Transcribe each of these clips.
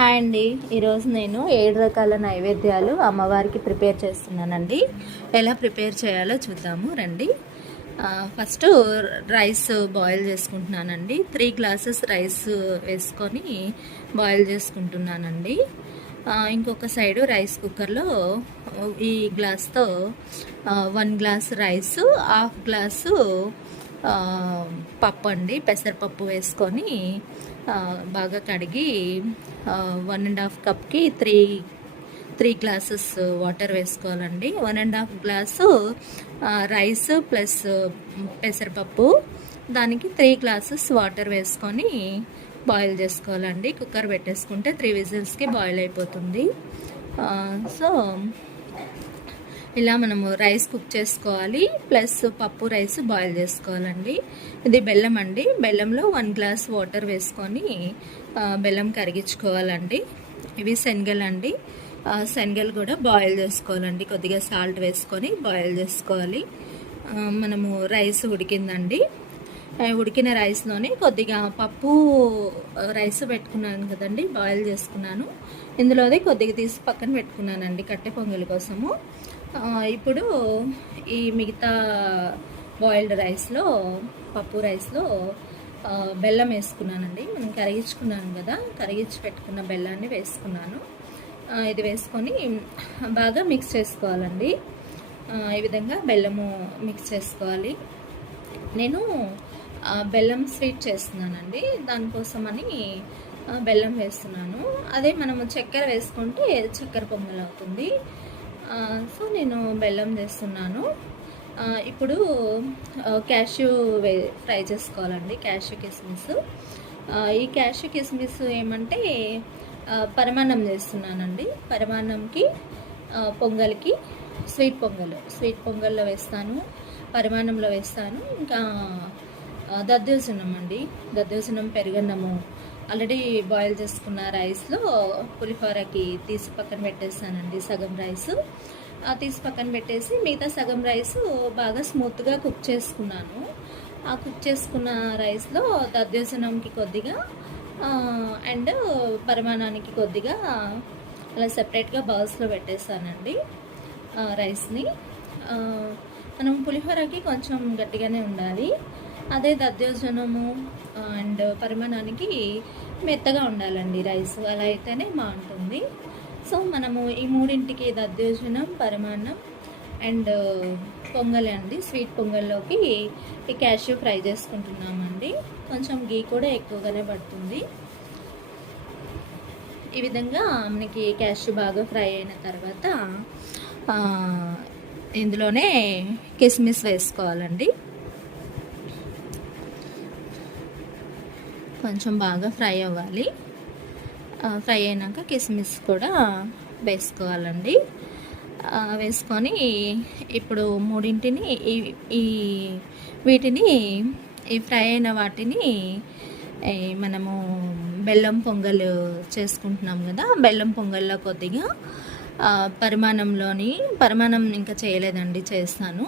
Hi అండి. ఈరోజు నేను 7 రకాల నైవేద్యాలు అమ్మవారికి ప్రిపేర్ చేస్తున్నానండి. ఎలా ప్రిపేర్ చేయాలో చూద్దాము రండి. ఫస్ట్ రైస్ బాయిల్ చేసుకుంటున్నానండి. 3 గ్లాసెస్ రైస్ వేసుకొని బాయిల్ చేసుకుంటున్నానండి. ఇంకొక సైడు రైస్ కుక్కర్లో ఈ గ్లాస్తో 1 గ్లాస్ రైస్, హాఫ్ గ్లాసు పప్పు అండి, పెసరపప్పు వేసుకొని బాగా కడిగి 1.5 కప్కి 3 గ్లాసెస్ వాటర్ వేసుకోవాలండి. 1.5 గ్లాసు రైస్ ప్లస్ పెసరపప్పు, దానికి 3 గ్లాసెస్ వాటర్ వేసుకొని బాయిల్ చేసుకోవాలండి. కుక్కర్ పెట్టేసుకుంటే 3 విజిల్స్కి బాయిల్ అయిపోతుంది. సో ఇలా మనము రైస్ కుక్ చేసుకోవాలి, ప్లస్ పప్పు రైస్ బాయిల్ చేసుకోవాలండి. ఇది బెల్లం అండి. బెల్లంలో 1 గ్లాస్ వాటర్ వేసుకొని బెల్లం కరిగించుకోవాలండి. ఇవి శనగలు అండి. శనగలు కూడా బాయిల్ చేసుకోవాలండి. కొద్దిగా సాల్ట్ వేసుకొని బాయిల్ చేసుకోవాలి. మనము రైస్ ఉడికిందండి. ఉడికిన రైస్లోనే కొద్దిగా పప్పు రైస్ పెట్టుకున్నాను కదండి, బాయిల్ చేసుకున్నాను. ఇందులోనే కొద్దిగా తీసి పక్కన పెట్టుకున్నానండి కట్టె పొంగల్ కోసము. ఇప్పుడు ఈ మిగతా బాయిల్డ్ రైస్లో, పప్పు రైస్లో బెల్లం వేసుకున్నానండి. మనం కరిగించుకున్నాను కదా, కరిగించి పెట్టుకున్న బెల్లాన్ని వేసుకున్నాను. ఇది వేసుకొని బాగా మిక్స్ చేసుకోవాలండి. ఈ విధంగా బెల్లము మిక్స్ చేసుకోవాలి. నేను బెల్లం స్వీట్ చేస్తున్నానండి, దానికోసమని బెల్లం వేస్తున్నాను. అదే మనము చక్కెర వేసుకుంటే చక్కెర పొంగల్ అవుతుంది. సో నేను బెల్లం చేస్తున్నాను. ఇప్పుడు క్యాష్యూ ఫ్రై చేసుకోవాలండి, క్యాష్యూ కిస్మిస్. ఈ క్యాష్యూ కిస్మిస్ ఏమంటే పరమాన్నం చేస్తున్నానండి. పరమాన్నంకి, పొంగల్కి, స్వీట్ పొంగల్లో వేస్తాను, పరమాన్నంలో వేస్తాను. ఇంకా దద్దోజనం అండి, దద్దోజనం పెరుగన్నము ఆల్రెడీ బాయిల్ చేసుకున్న రైస్లో పులిహోరకి తీసి పక్కన పెట్టేస్తానండి. సగం రైస్ తీసి పక్కన పెట్టేసి మిగతా సగం రైస్ బాగా స్మూత్గా కుక్ చేసుకున్నాను. ఆ కుక్ చేసుకున్న రైస్లో దద్దోజనంకి కొద్దిగా అండ్ పరమాణానికి కొద్దిగా అలా సెపరేట్గా బౌల్స్లో పెట్టేస్తానండి రైస్ని. మనం పులిహోరకి కొంచెం గట్టిగానే ఉండాలి, అదే దద్దోజనము అండ్ పరమాణానికి మెత్తగా ఉండాలండి రైస్, అలా అయితేనే బాగుంటుంది. సో మనము ఈ మూడింటికి, దద్దోజనం, పరమాన్నం అండ్ పొంగల్ అండి, స్వీట్ పొంగల్లోకి ఈ క్యాష్యూ ఫ్రై చేసుకుంటున్నామండి. కొంచెం గీ కూడా ఎక్కువగానే పడుతుంది. ఈ విధంగా మనకి క్యాష్యూ బాగా ఫ్రై అయిన తర్వాత ఇందులోనే కిస్మిస్ వేసుకోవాలండి. కొంచెం బాగా ఫ్రై అవ్వాలి. ఫ్రై అయినాక కిస్మిస్ కూడా వేసుకోవాలండి. వేసుకొని ఇప్పుడు మూడింటిని వీటిని, ఈ ఫ్రై అయిన వాటిని మనము బెల్లం పొంగల్ చేసుకుంటున్నాం కదా, బెల్లం పొంగల్లో కొద్దిగా పరమాన్నం ఇంకా చేయలేదండి, చేస్తాను.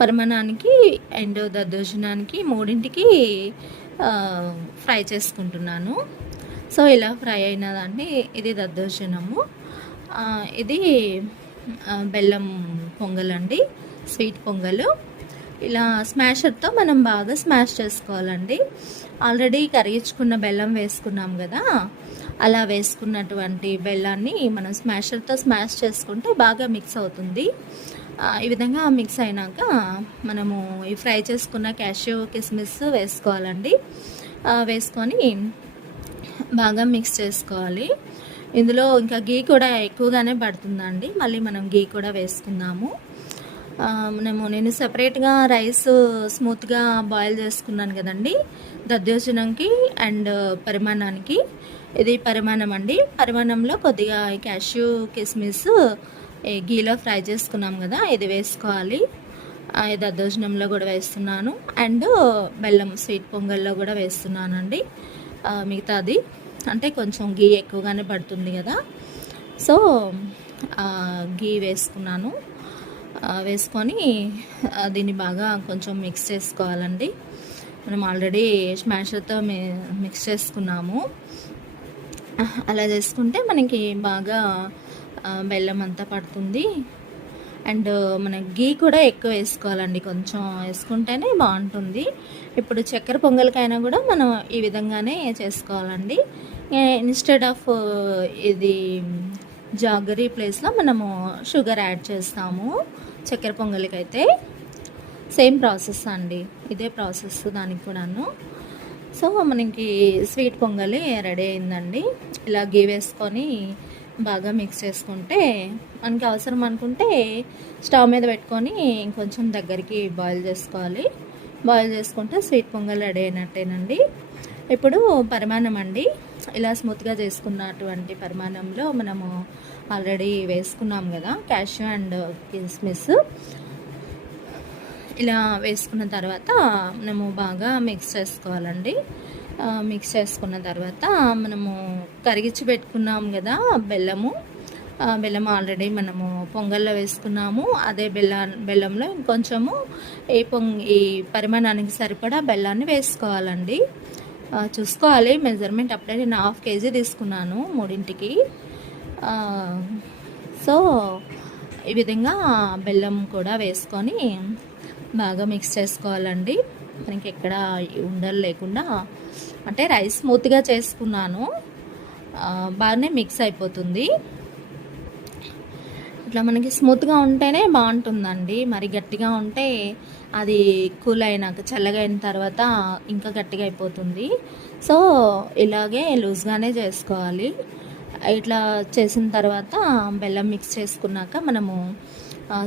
పరమాణానికి అండ్ దద్దోజనానికి మూడింటికి ఫ్రై చేసుకుంటున్నాను. సో ఇలా ఫ్రై అయినదండి. ఇది దద్దోజనము, ఇది బెల్లం పొంగల్ అండి, స్వీట్ పొంగల్. ఇలా స్మాషర్తో మనం బాగా స్మాష్ చేసుకోవాలండి. ఆల్రెడీ కరిగించుకున్న బెల్లం వేసుకున్నాం కదా, అలా వేసుకున్నటువంటి బెల్లాన్ని మనం స్మాషర్తో స్మాష్ చేసుకుంటే బాగా మిక్స్ అవుతుంది. ఈ విధంగా మిక్స్ అయినాక మనము ఈ ఫ్రై చేసుకున్న క్యాష్యూ కిస్మిస్ వేసుకోవాలండి. వేసుకొని బాగా మిక్స్ చేసుకోవాలి. ఇందులో ఇంకా గీ కూడా ఎక్కువగానే పడుతుందండి, మళ్ళీ మనం గీ కూడా వేసుకుందాము. నేను సపరేట్గా రైస్ స్మూత్గా బాయిల్ చేసుకున్నాను కదండి, దద్దోజనంకి అండ్ పరమాణానికి. ఇది పరమాణం అండి. పరమాణంలో కొద్దిగా క్యాష్యూ కిస్మిస్ గీలో ఫ్రై చేసుకున్నాం కదా, ఇది వేసుకోవాలి. దద్దోజనంలో కూడా వేస్తున్నాను అండ్ బెల్లం స్వీట్ పొంగల్లో కూడా వేస్తున్నానండి. మిగతాది అంటే కొంచెం గీ ఎక్కువగానే పడుతుంది కదా, సో గీ వేసుకున్నాను. వేసుకొని దీన్ని బాగా కొంచెం మిక్స్ చేసుకోవాలండి. మనం ఆల్రెడీ స్మాషర్తో మిక్స్ చేసుకున్నాము. అలా చేసుకుంటే మనకి బాగా బెల్లం అంతా పడుతుంది. అండ్ మన గీ కూడా ఎక్కువ వేసుకోవాలండి, కొంచెం వేసుకుంటేనే బాగుంటుంది. ఇప్పుడు చక్కెర పొంగల్కైనా కూడా మనం ఈ విధంగానే చేసుకోవాలండి. ఇన్స్టెడ్ ఆఫ్ ఇది జాగరీ ప్లేస్లో మనము షుగర్ యాడ్ చేస్తాము చక్కెర పొంగలికైతే. సేమ్ ప్రాసెస్ అండి, ఇదే ప్రాసెస్ దానికి కూడాను. సో మనకి స్వీట్ పొంగలి రెడీ అయిందండి. ఇలా గీ వేసుకొని బాగా మిక్స్ చేసుకుంటే, మనకి అవసరం అనుకుంటే స్టవ్ మీద పెట్టుకొని ఇంకొంచెం దగ్గరికి బాయిల్ చేసుకోవాలి. బాయిల్ చేసుకుంటే స్వీట్ పొంగల్ రెడీ అయినట్టేనండి. ఇప్పుడు పరిమాణం అండి, ఇలా స్మూత్గా చేసుకున్నటువంటి పరిమాణంలో మనము ఆల్రెడీ వేసుకున్నాం కదా క్యాష్యూ అండ్ కిస్మిస్. ఇలా వేసుకున్న తర్వాత మనము బాగా మిక్స్ చేసుకోవాలండి. మిక్స్ చేసుకున్న తర్వాత మనము కరిగించి పెట్టుకున్నాం కదా బెల్లం ఆల్రెడీ మనము పొంగల్లో వేసుకున్నాము. అదే బెల్లంలో ఇంకొంచెము ఈ పరిమాణానికి సరిపడా బెల్లాన్ని వేసుకోవాలండి. చూసుకోవాలి మెజర్మెంట్. అప్పుడే నేను 1/2 kg తీసుకున్నాను 3ంటికి. సో ఈ విధంగా బెల్లం కూడా వేసుకొని బాగా మిక్స్ చేసుకోవాలండి. మనకి ఎక్కడ ఉండలు లేకుండా, అంటే రైస్ స్మూత్గా చేసుకున్నాను, బాగానే మిక్స్ అయిపోతుంది. ఇట్లా మనకి స్మూత్గా ఉంటేనే బాగుంటుందండి. మరి గట్టిగా ఉంటే అది కూల్ అయినాక చల్లగా అయిన తర్వాత ఇంకా గట్టిగా అయిపోతుంది. సో ఇలాగే లూజ్గానే చేసుకోవాలి. ఇట్లా చేసిన తర్వాత బెల్లం మిక్స్ చేసుకున్నాక మనము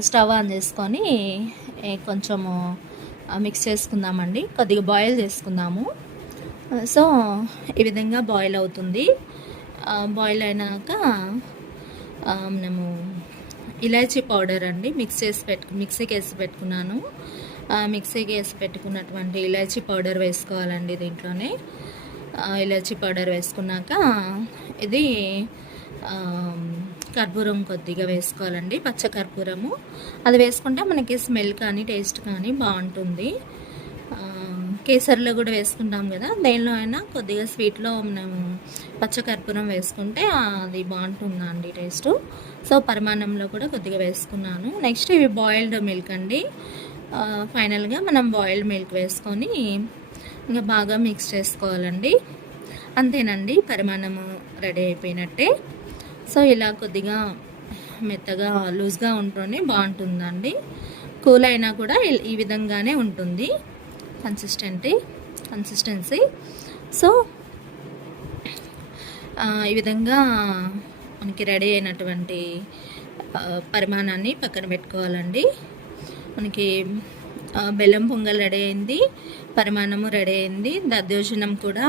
స్టవ్ ఆన్ చేసుకొని కొంచెము మిక్స్ చేసుకుందామండి. కొద్దిగా బాయిల్ చేసుకుందాము. సో ఈ విధంగా బాయిల్ అవుతుంది. బాయిల్ అయినాక మనము ఇలాచీ పౌడర్ అండి మిక్సీకి వేసి పెట్టుకున్నాను. మిక్సీకి వేసి పెట్టుకున్నటువంటి ఇలాచీ పౌడర్ వేసుకోవాలండి దీంట్లోనే. ఇలాచీ పౌడర్ వేసుకున్నాక ఇది కర్పూరం కొద్దిగా వేసుకోవాలండి, పచ్చ కర్పూరము. అది వేసుకుంటే మనకి స్మెల్ కానీ టేస్ట్ కానీ బాగుంటుంది. కేసరిలో కూడా వేసుకుంటాం కదా, దేనిలో అయినా కొద్దిగా స్వీట్లో మనము పచ్చ కర్పూరం వేసుకుంటే అది బాగుంటుందండి టేస్ట్. సో పరిమాణంలో కూడా కొద్దిగా వేసుకున్నాను. నెక్స్ట్ ఇవి బాయిల్డ్ మిల్క్ అండి. ఫైనల్గా మనం బాయిల్డ్ మిల్క్ వేసుకొని ఇంకా బాగా మిక్స్ చేసుకోవాలండి. అంతేనండి, పరిమాణము రెడీ అయిపోయినట్టే. సో ఇలా కొద్దిగా మెత్తగా లూజ్గా ఉంటేనే బాగుంటుందండి. కూల్ అయినా కూడా ఈ విధంగానే ఉంటుంది కన్సిస్టెన్సీ. సో ఈ విధంగా మనకి రెడీ అయినటువంటి పరిమాణాన్ని పక్కన పెట్టుకోవాలండి. మనకి బెల్లం పొంగల్ రెడీ అయింది, పరిమాణము రెడీ అయింది, దద్దోజనం కూడా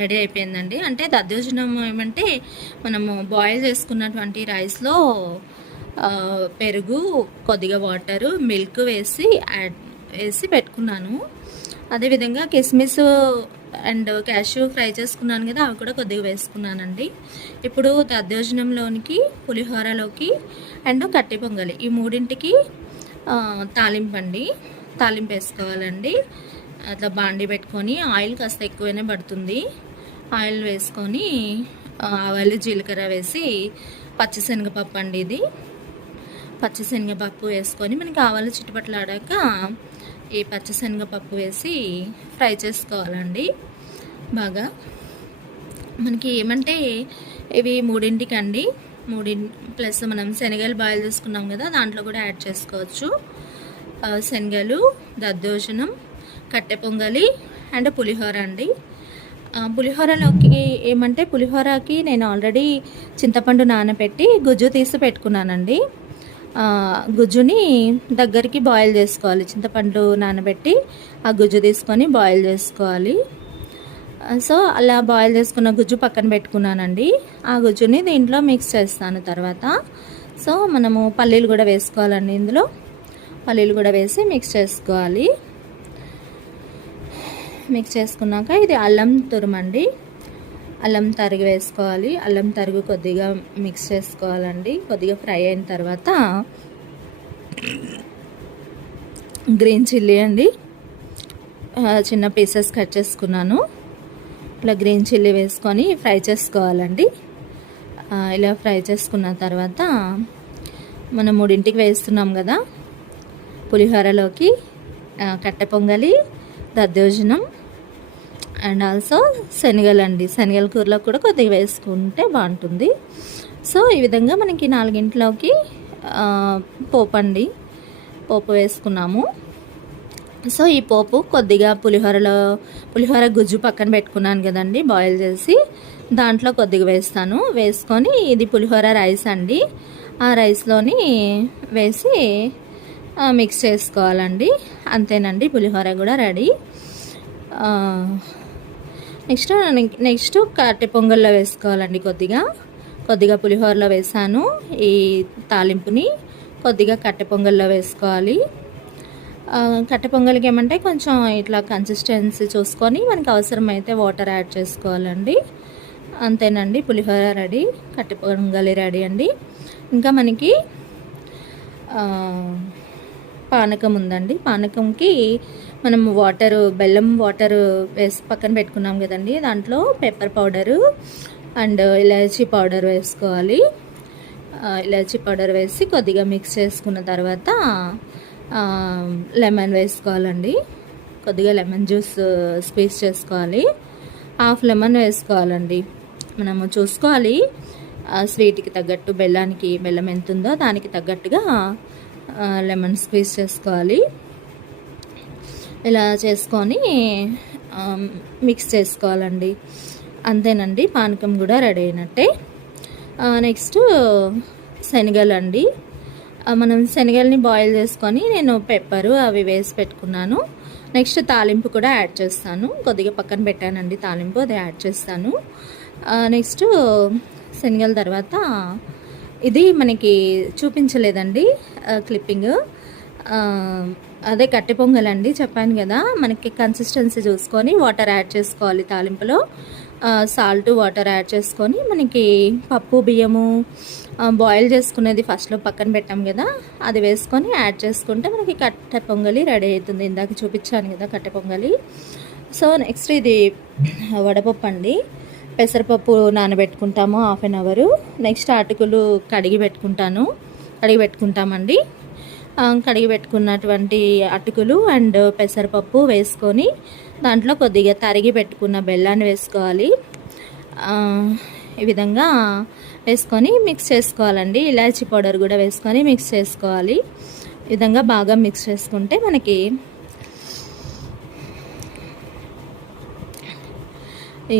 రెడీ అయిపోయిందండి. అంటే దద్దోజనం ఏమంటే మనము బాయిల్ చేసుకున్నటువంటి రైస్లో పెరుగు, కొద్దిగా వాటరు, మిల్క్ వేసి పెట్టుకున్నాను. అదేవిధంగా కిస్మిస్ అండ్ క్యాష్యూ ఫ్రై చేసుకున్నాను కదా, అవి కూడా కొద్దిగా వేసుకున్నానండి. ఇప్పుడు దద్దోజనంలోనికి, పులిహోరలోకి అండ్ కట్టె పొంగలి ఈ 3ంటికి తాలింపు వేసుకోవాలండి. అట్లా బాండి పెట్టుకొని ఆయిల్ కాస్త ఎక్కువనే పడుతుంది. ఆయిల్ వేసుకొని ఆవాలు, జీలకర్ర వేసి పచ్చిశనగపప్పు అండి, ఇది పచ్చిశనగపప్పు వేసుకొని మనకి ఆవాలు చిట్టుపట్లాడాక ఈ పచ్చిశనగపప్పు వేసి ఫ్రై చేసుకోవాలండి బాగా. మనకి ఏమంటే ఇవి 3ంటికి అండి, 3 ప్లస్ మనం శనగలు బాయిల్ చేసుకున్నాం కదా, దాంట్లో కూడా యాడ్ చేసుకోవచ్చు. శనగలు, దద్దోజనం, కట్టె పొంగలి అండ్ పులిహోర అండి. పులిహోరలోకి ఏమంటే పులిహోరకి నేను ఆల్రెడీ చింతపండు నానబెట్టి గుజ్జు తీసి పెట్టుకున్నానండి. గుజ్జుని దగ్గరికి బాయిల్ చేసుకోవాలి. చింతపండు నానబెట్టి ఆ గుజ్జు తీసుకొని బాయిల్ చేసుకోవాలి. సో అలా బాయిల్ చేసుకున్న గుజ్జు పక్కన పెట్టుకున్నానండి. ఆ గుజ్జుని దీంట్లో మిక్స్ చేస్తాను తర్వాత. సో మనము పల్లీలు కూడా వేసుకోవాలండి, ఇందులో పల్లీలు కూడా వేసి మిక్స్ చేసుకోవాలి. మిక్స్ చేసుకున్నాక ఇది అల్లం తురుమండి, అల్లం తరుగు వేసుకోవాలి. అల్లం తరుగు కొద్దిగా మిక్స్ చేసుకోవాలండి. కొద్దిగా ఫ్రై అయిన తర్వాత గ్రీన్ చిల్లీ అండి, చిన్న పీసెస్ కట్ చేసుకున్నాను. ఇలా గ్రీన్ చిల్లీ వేసుకొని ఫ్రై చేసుకోవాలండి. ఇలా ఫ్రై చేసుకున్న తర్వాత మనం 3ంటికి వేస్తున్నాం కదా పులిహోరలోకి కట్టె పొంగలి, దద్దోజనం అండ్ ఆల్సో శనగలండి. శనగల కూరలో కూడా కొద్దిగా వేసుకుంటే బాగుంటుంది. సో ఈ విధంగా మనకి 4ంటిలోకి పోపు వేసుకున్నాము. సో ఈ పోపు కొద్దిగా పులిహోర గుజ్జు పక్కన పెట్టుకున్నాను కదండి బాయిల్ చేసి, దాంట్లో కొద్దిగా వేసుకొని ఇది పులిహోర రైస్ అండి. ఆ రైస్లోని వేసి మిక్స్ చేసుకోవాలండి. అంతేనండి, పులిహోర కూడా రెడీ. నెక్స్ట్ కట్టె పొంగల్లో వేసుకోవాలండి. కొద్దిగా పులిహోరలో వేసాను. ఈ తాలింపుని కొద్దిగా కట్టె పొంగల్లో వేసుకోవాలి. కట్టె పొంగల్కి ఏమంటే కొంచెం ఇట్లా కన్సిస్టెన్సీ చూసుకొని మనకి అవసరమైతే వాటర్ యాడ్ చేసుకోవాలండి. అంతేనండి, పులిహోర రెడీ, కట్టె పొంగలి రెడీ అండి. ఇంకా మనకి పానకం ఉందండి. పానకంకి మనం బెల్లం వాటర్ వేసి పక్కన పెట్టుకున్నాం కదండి, దాంట్లో pepper powder and elaichi powder వేసుకోవాలి. ఇలాచీ పౌడర్ వేసి కొద్దిగా మిక్స్ చేసుకున్న తర్వాత లెమన్ వేసుకోవాలండి. కొద్దిగా లెమన్ జ్యూస్ స్క్వీజ్ చేసుకోవాలి. హాఫ్ లెమన్ వేసుకోవాలండి. మనము చూసుకోవాలి స్వీట్కి తగ్గట్టు, బెల్లం ఎంత ఉందో దానికి తగ్గట్టుగా లెమన్ స్క్వీజ్ చేసుకోవాలి. ఇలా చేసుకొని మిక్స్ చేసుకోవాలండి. అంతేనండి, పానకం కూడా రెడీ అయినట్టే. నెక్స్ట్ శనగలండి. మనం శనగల్ని బాయిల్ చేసుకొని నేను పెప్పరు అవి వేసి పెట్టుకున్నాను. నెక్స్ట్ తాలింపు కూడా యాడ్ చేస్తాను. కొద్దిగా పక్కన పెట్టానండి తాలింపు, అది యాడ్ చేస్తాను. నెక్స్ట్ శనగల తర్వాత ఇది మనకి చూపించలేదండి క్లిప్పింగ్, అదే కట్టె పొంగలండి. చెప్పాను కదా, మనకి కన్సిస్టెన్సీ చూసుకొని వాటర్ యాడ్ చేసుకోవాలి. తాలింపులో సాల్ట్ వాటర్ యాడ్ చేసుకొని మనకి పప్పు బియ్యము బాయిల్ చేసుకునేది ఫస్ట్లో పక్కన పెట్టాం కదా, అది వేసుకొని యాడ్ చేసుకుంటే మనకి కట్టె పొంగలి రెడీ అవుతుంది. ఇందాక చూపించాను కదా కట్టె పొంగలి. సో నెక్స్ట్ ఇది వడపప్పు అండి. పెసరపప్పు నానబెట్టుకుంటాము హాఫ్ అన్ అవర్. నెక్స్ట్ అటుకులు కడిగి పెట్టుకుంటామండి. కడిగి పెట్టుకున్నటువంటి అటుకులు అండ్ పెసరపప్పు వేసుకొని దాంట్లో కొద్దిగా తరిగి పెట్టుకున్న బెల్లాన్ని వేసుకోవాలి. ఈ విధంగా వేసుకొని మిక్స్ చేసుకోవాలండి. ఇలాచీ పౌడర్ కూడా వేసుకొని మిక్స్ చేసుకోవాలి. ఈ విధంగా బాగా మిక్స్ చేసుకుంటే మనకి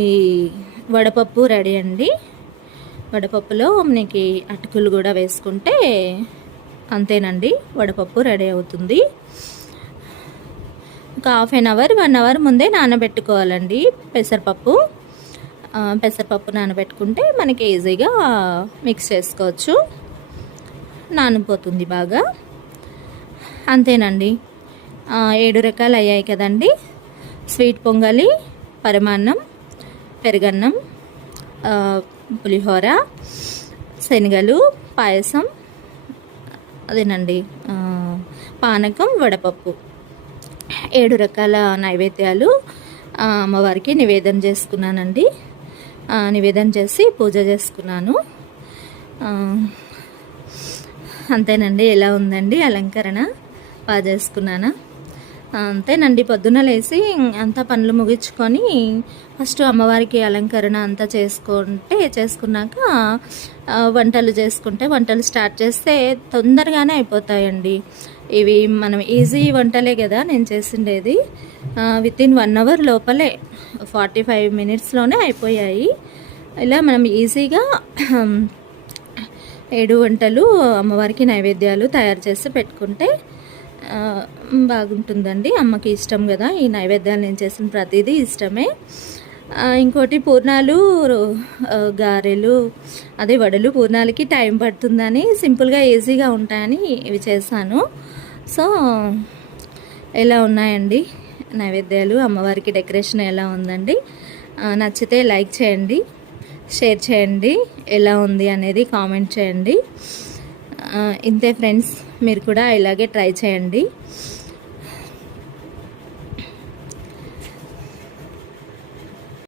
ఈ వడపప్పు రెడీ అండి. వడపప్పులో మనకి అటుకులు కూడా వేసుకుంటే అంతేనండి, వడపప్పు రెడీ అవుతుంది. ఒక హాఫ్ అన్ అవర్ 1 అవర్ ముందే నానబెట్టుకోవాలండి పెసరపప్పు నానబెట్టుకుంటే మనకి ఈజీగా మిక్స్ చేసుకోవచ్చు, నానిపోతుంది బాగా. అంతేనండి, 7 రకాలు అయ్యాయి కదండి. స్వీట్ పొంగలి, పరమాన్నం, పెరుగన్నం, పులిహోర, శనగలు, పాయసం, అదేనండి పానకం, వడపప్పు, 7 రకాల నైవేద్యాలు అమ్మవారికి నివేదన చేసుకున్నానండి. నివేదన చేసి పూజ చేసుకున్నాను. అంతేనండి. ఎలా ఉందండి అలంకరణ? బాగా చేసుకున్నానా? అంతేనండి, పొద్దున్న లేచి అంతా పనులు ముగించుకొని ఫస్ట్ అమ్మవారికి అలంకరణ అంతా చేసుకున్నాక వంటలు స్టార్ట్ చేస్తే తొందరగానే అయిపోతాయండి. ఇవి మనం ఈజీ వంటలే కదా నేను చేసిండేది. వితిన్ 1 అవర్ లోపలే 45 మినిట్స్లోనే అయిపోయాయి. ఇలా మనం ఈజీగా 7 వంటలు అమ్మవారికి నైవేద్యాలు తయారు చేసి పెట్టుకుంటే బాగుంటుందండి. అమ్మకి ఇష్టం కదా ఈ నైవేద్యాలు, నేను చేసిన ప్రతిదీ ఇష్టమే. ఇంకోటి పూర్ణాలు, గారెలు, అదే వడలు, పూర్ణాలకి టైం పడుతుందని సింపుల్గా ఈజీగా ఉంటాయని ఇవి చేశాను. సో ఎలా ఉన్నాయండి నైవేద్యాలు? అమ్మవారికి డెకరేషన్ ఎలా ఉందండి? నచ్చితే లైక్ చేయండి, షేర్ చేయండి, ఎలా ఉంది అనేది కామెంట్ చేయండి. ఇంతే ఫ్రెండ్స్, మీరు కూడా ఇలాగే ట్రై చేయండి.